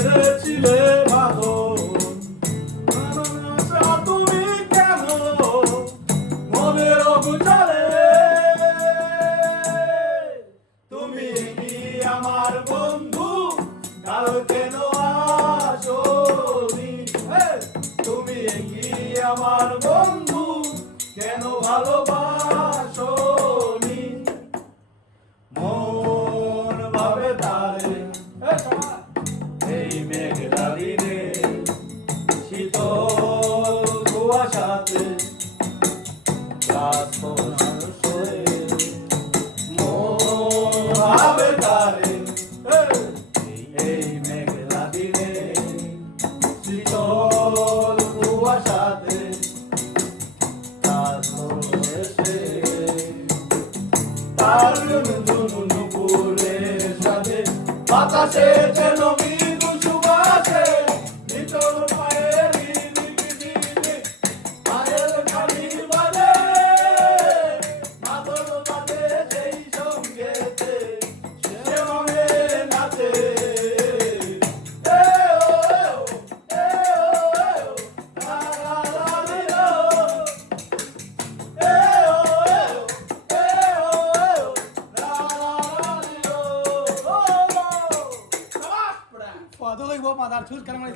ছেড়েছিলে ভালো তুমি কেন মনের অগুচারে তুমি কি আমার বন্ধু কাল কেন আসনি তুমি কি আমার বন্ধু কেন ভালোবাসনি মন ভাবে তারে এই মেঘলা দিনে শীতল কুয়াশাতে মন ভাবে তারে এই মেঘলা দিনে শীতল কুয়াশাতে তার নুপুরের সাথে বাতাসে যেন মৃদু সুবাসে নিতর পায়ের পায়ের খালি বাজে মাদল বাজে সেই সঙ্গেতে সে মনে নাচে Pô, adoro igual para dar tudo, cara, mas